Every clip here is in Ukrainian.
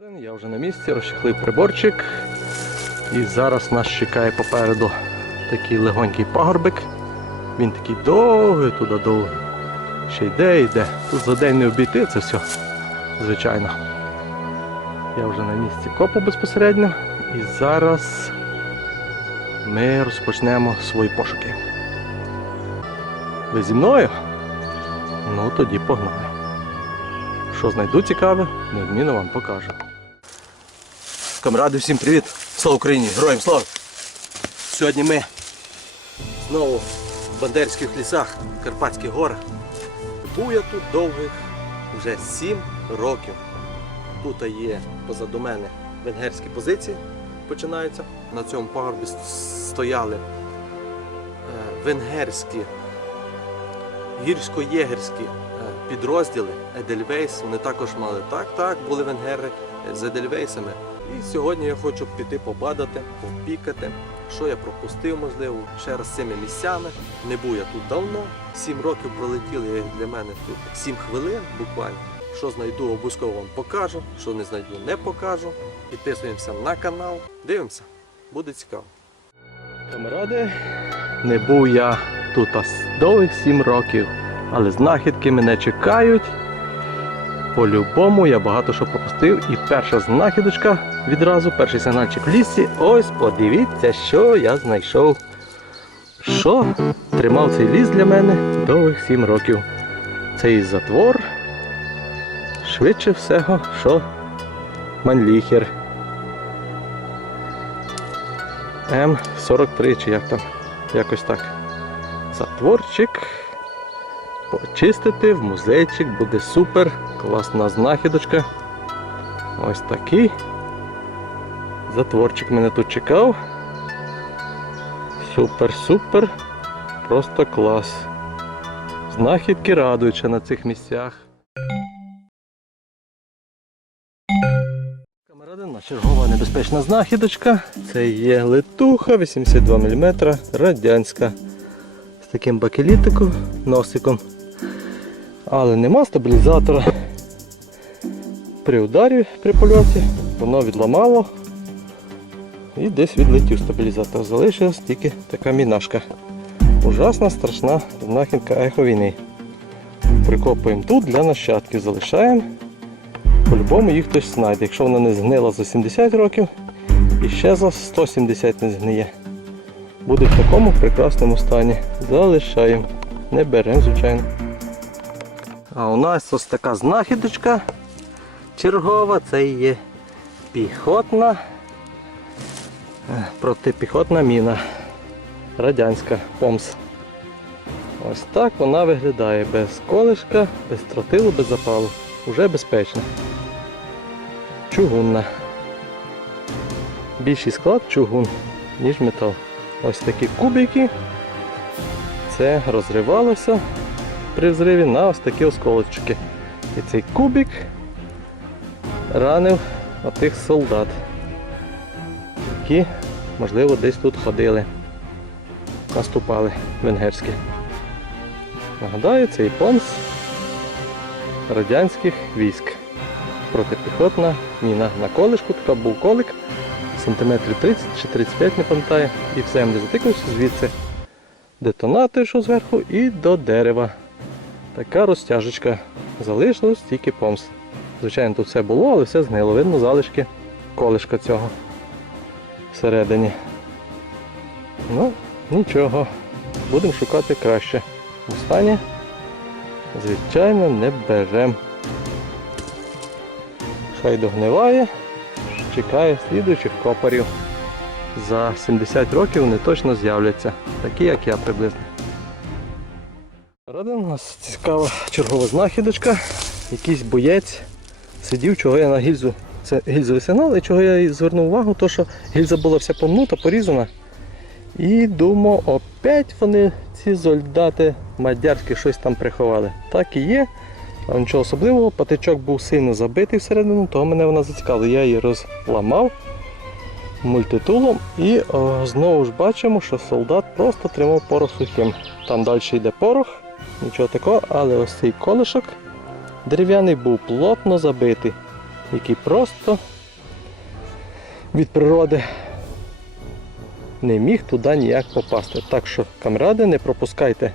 Я вже на місці, розчехлив приборчик. І зараз нас чекає попереду такий легонький пагорбик. Він такий довгий туди довгий. Ще йде, йде. Тут за день не обійти це все. Звичайно. Я вже на місці копу безпосередньо. І зараз ми розпочнемо свої пошуки. Ви зі мною? Ну тоді погнали. Що знайду цікаве, неодмінно вам покажу. Камради, всім привіт! Слава Україні! Героям слава! Сьогодні ми знову в Бандерських лісах, в Карпатських горах. Був я тут довгих вже 7 років. Тут є позаду мене венгерські позиції починаються. На цьому пагорбі стояли е, венгерські гірсько-єгерські е, підрозділи Едельвейс. Вони також мали так, так, були венгери з Едельвейсами. І сьогодні я хочу піти побадати, попікати, що я пропустив, можливо, ще раз цими місцями. Не був я тут давно. Сім років пролетіли для мене тут сім хвилин буквально. Що знайду, обов'язково вам покажу. Що не знайду, не покажу. Підписуємося на канал. Дивимося, буде цікаво. Камеради, не був я тут довгих сім років, але знахідки мене чекають. По-любому я багато що пропустив. І перша знахідочка відразу, перший сигнальчик в лісі. Ось подивіться, що я знайшов. Що тримав цей ліс для мене довгих сім років. Цей затвор. Швидше всього, що манліхер. М43 чи як там, якось так. Затворчик. Почистити в музейчик буде супер, класна знахідочка. Ось такий. Затворчик мене тут чекав. Супер, супер. Просто клас. Знахідки радують ще на цих місцях. Камеради, на чергова небезпечна знахідочка. Це є летуха 82 мм радянська. З таким бакелітиком, носиком. Але нема стабілізатора. При ударі при польоті воно відламало і десь відлетів стабілізатор. Залишилась тільки така мінашка. Ужасна, страшна знахідка ехо війни. Прикопуємо тут для нащадків, залишаємо. По-любому їх хтось знайде. Якщо вона не згнила за 70 років і ще за 170 не згниє. Буде в такому прекрасному стані. Залишаємо. Не беремо, звичайно. А у нас ось така знахідочка чергова, це є піхотна, е, протипіхотна міна. Радянська ПОМС. Ось так вона виглядає без колишка, без тротилу, без запалу. Уже безпечно. Чугунна. Більший склад чугун, ніж метал. Ось такі кубики. Це розривалося при взриві на ось такі осколочки. І цей кубик ранив отих солдат, які, можливо, десь тут ходили, наступали венгерські. Нагадаю, це і помс радянських військ. Протипіхотна міна. На колишку така був колик, сантиметрів 30 чи 35, не пам'ятаю, і в землю затикнувся звідси детонатор, що зверху, і до дерева. Така розтяжечка. Залишилось тільки помс. Звичайно, тут все було, але все згнило. Видно залишки колишка цього всередині. Ну, нічого. Будемо шукати краще. У стані, звичайно, не беремо. Хай догниває, чекає слідуючих копарів. За 70 років вони точно з'являться, такі як я приблизно. Ради у нас цікава чергова знахідочка. Якийсь боєць сидів, чого я на гільзу. Це гільзовий сигнал, і чого я звернув увагу, то що гільза була вся помнута, порізана. І думав, опять вони, ці солдати мадярські, щось там приховали. Так і є. А нічого особливого, патичок був сильно забитий всередину, того мене вона зацікавила. Я її розламав мультитулом і о, знову ж бачимо, що солдат просто тримав порох сухим. Там далі йде порох, нічого такого, але ось цей колишок дерев'яний був плотно забитий. який просто від природи не міг туди ніяк попасти. Так що, камради, не пропускайте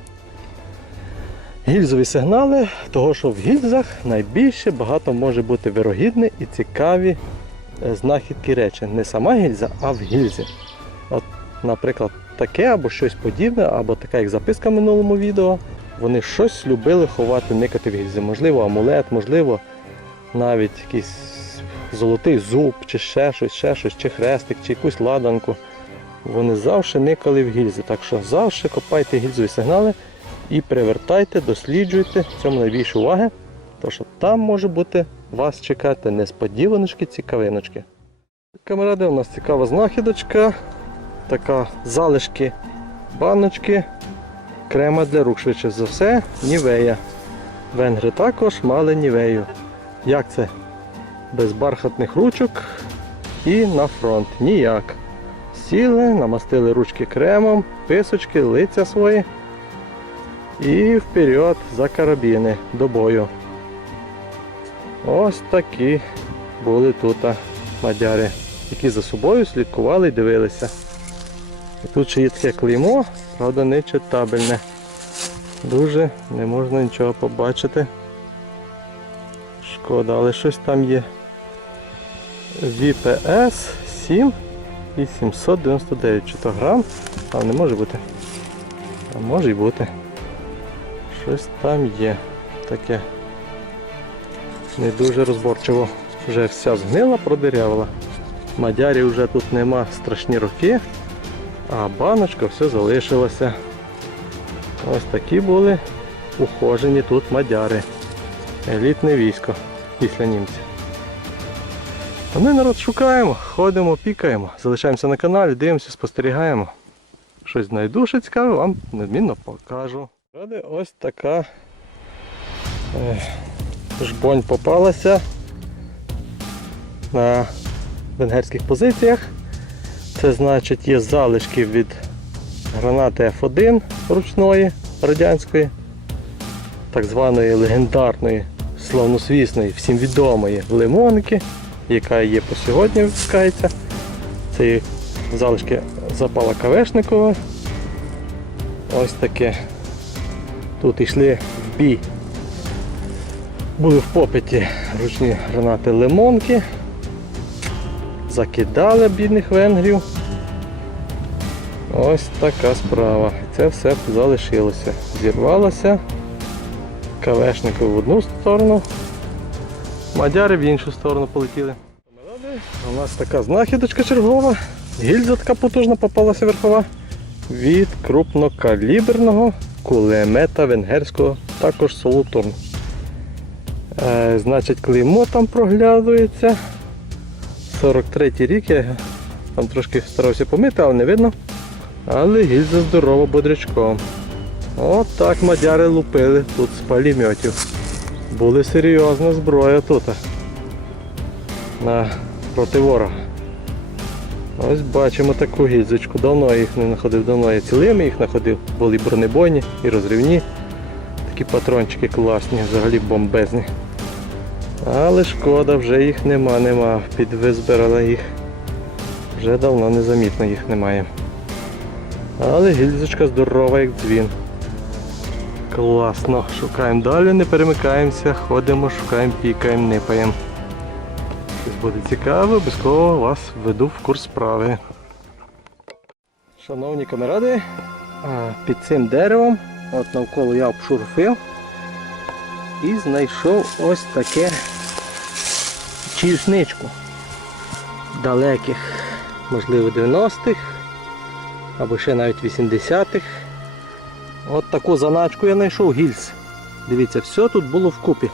гільзові сигнали, того що в гільзах найбільше багато може бути вирогідні і цікаві е, знахідки речі. Не сама гільза, а в гільзі. От, наприклад, таке або щось подібне, або така як записка в минулому відео. Вони щось любили ховати, никати в гільзі. Можливо, амулет, можливо, навіть якийсь золотий зуб, чи ще щось, ще щось, чи хрестик, чи якусь ладанку. Вони завжди никали в гільзі. Так що завжди копайте гільзові сигнали і привертайте, досліджуйте цьому найбільше уваги, тому що там може бути вас чекати несподіваночки, цікавиночки. Камеради, у нас цікава знахідочка, така залишки баночки, крема для рук, швидше за все, нівея. Венгри також мали нівею. Як це? Без бархатних ручок і на фронт. Ніяк. Сіли, намастили ручки кремом, писочки, лиця свої. І вперед за карабіни до бою. Ось такі були тут мадяри, які за собою слідкували і дивилися. І тут ще є таке клеймо, правда не читабельне. Дуже не можна нічого побачити. Шкода, але щось там є. VPS 7 і 799 чи то грам, а не може бути. А може й бути. Щось там є таке. Не дуже розборчиво. Вже вся згнила, продирявила. Мадярів вже тут нема страшні роки, а баночка все залишилася. Ось такі були ухожені тут мадяри. Елітне військо після німців. А ми народ шукаємо, ходимо, пікаємо, залишаємося на каналі, дивимося, спостерігаємо. Щось знайду, що цікаве, вам недмінно покажу. Ради ось така е, жбонь попалася на венгерських позиціях. Це значить є залишки від гранати F1 ручної радянської, так званої легендарної, славнозвісної, всім відомої лимонки, яка є по сьогодні випускається. Це залишки запала Кавешникова. Ось таке. Тут йшли в бій. Були в попиті ручні гранати лимонки. Закидали бідних венгрів. Ось така справа. Це все залишилося. Зірвалося. Кавешники в одну сторону, мадяри в іншу сторону полетіли. У нас така знахідочка чергова. Гільза така потужна попалася верхова від крупнокаліберного кулемета венгерського, також солутурн. Е, значить, клеймо там проглядується. 43 рік я там трошки старався помити, але не видно. Але гільза здорова бодрячком. От так мадяри лупили тут з пулеметів. Були серйозна зброя тут. На проти ворога. Ось бачимо таку гільзочку. Давно їх не знаходив, давно я цілими їх знаходив. Були бронебойні і розривні. Такі патрончики класні, взагалі бомбезні. Але шкода, вже їх нема, нема. Підвизбирала їх. Вже давно незамітно їх немає. Але гільзочка здорова, як дзвін. Класно. Шукаємо далі, не перемикаємося, ходимо, шукаємо, пікаємо, нипаємо. Щось буде цікаво, обов'язково вас введу в курс справи. Шановні камеради, під цим деревом, от навколо я обшурфив і знайшов ось таке чільсничку далеких, можливо, 90-х або ще навіть 80-х. От таку заначку я знайшов гільз. Дивіться, все тут було вкупі.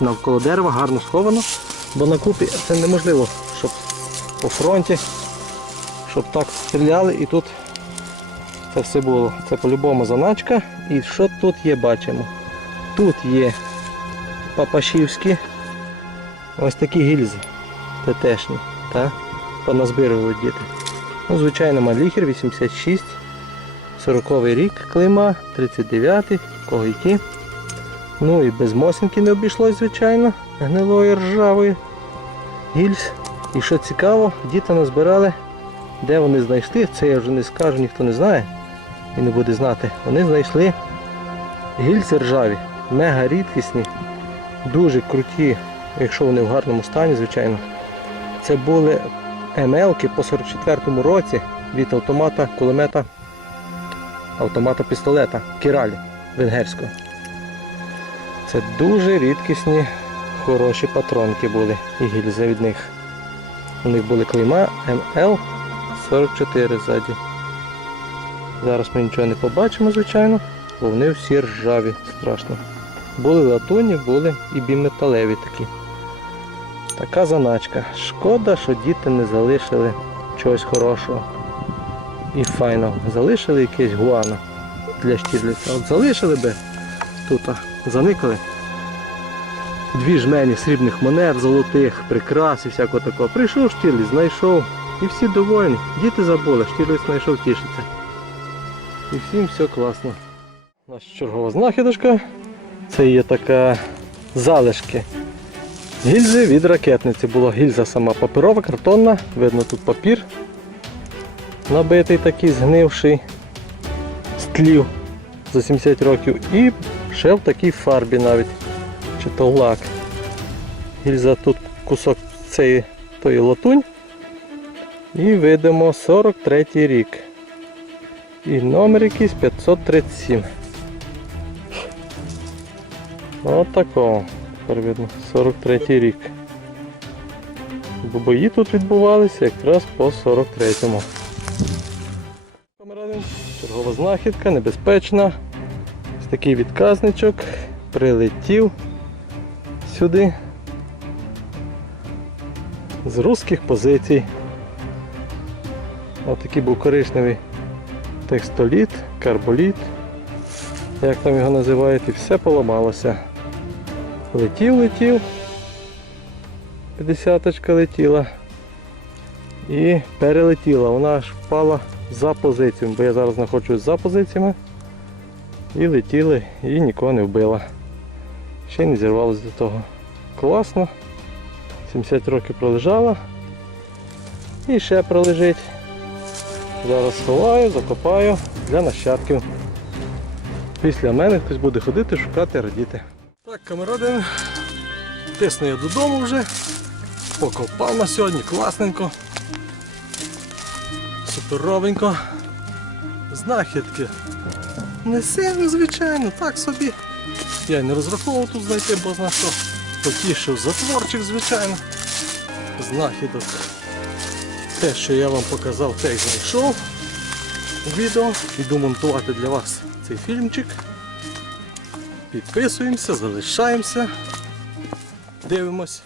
Навколо дерева гарно сховано, бо на купі це неможливо, щоб по фронті, щоб так стріляли і тут це все було. Це по-любому заначка. І що тут є, бачимо? Тут є папашівські ось такі гільзи ТТшні. Та? Поназбирували діти. Ну, звичайно, Маліхер 86. 40-й рік клима, 39-й, кого. Ну і без мосинки не обійшлось, звичайно, гнилої ржавої. гільз. І що цікаво, діти назбирали, де вони знайшли, це я вже не скажу, ніхто не знає і не буде знати. Вони знайшли гільзи ржаві, мега рідкісні, дуже круті, якщо вони в гарному стані, звичайно. Це були МЛки по 44-му році від автомата, кулемета, автомата пістолета Кіралі венгерського. Це дуже рідкісні, хороші патронки були і гільзи від них. У них були клейма МЛ-44 ззаді. Зараз ми нічого не побачимо, звичайно, бо вони всі ржаві, страшно. Були латунні, були і біметалеві такі. Така заначка. Шкода, що діти не залишили чогось хорошого і файного. Залишили якесь гуано для штірліця. От залишили би тут, заникали. Дві жмені срібних монет, золотих, прикрас і всякого такого. Прийшов штірліць, знайшов. І всі довольні. Діти забули, штірліць знайшов тішиться. І всім все класно. Наша чергова знахідочка. Це є така залишки. Гільзи від ракетниці. Була гільза сама паперова, картонна. Видно тут папір набитий такий, згнивший, стлів за 70 років. І ще в такій фарбі навіть. Чи то лак. Гільза тут кусок цієї тої латунь. І видимо 43 рік. І номер якийсь 537. От такого. Тепер видно. 43 рік. Бо бої тут відбувалися якраз по 43-му. Чергова знахідка, небезпечна. Ось такий відказничок. Прилетів сюди. З руських позицій. Ось такий був коричневий текстоліт, карболіт, як там його називають, і все поламалося. Летів, летів, 50 летіла і перелетіла. Вона аж впала за позиціями, бо я зараз знаходжусь за позиціями. І летіли, і нікого не вбила. Ще не зірвалося до того. Класно. 70 років пролежала. І ще пролежить. Зараз сховаю, закопаю для нащадків. Після мене хтось буде ходити, шукати, радіти. Так, камерадин, тисну я додому вже. Покопав на сьогодні, класненько. Суперовенько. Знахідки. Не сильно, звичайно, так собі. Я й не розраховував тут знайти, бо знав, що потішив затворчик, звичайно. Знахідок. Те, що я вам показав, те й знайшов у відео. Іду монтувати для вас цей фільмчик. Підписуємося, залишаємося, дивимось.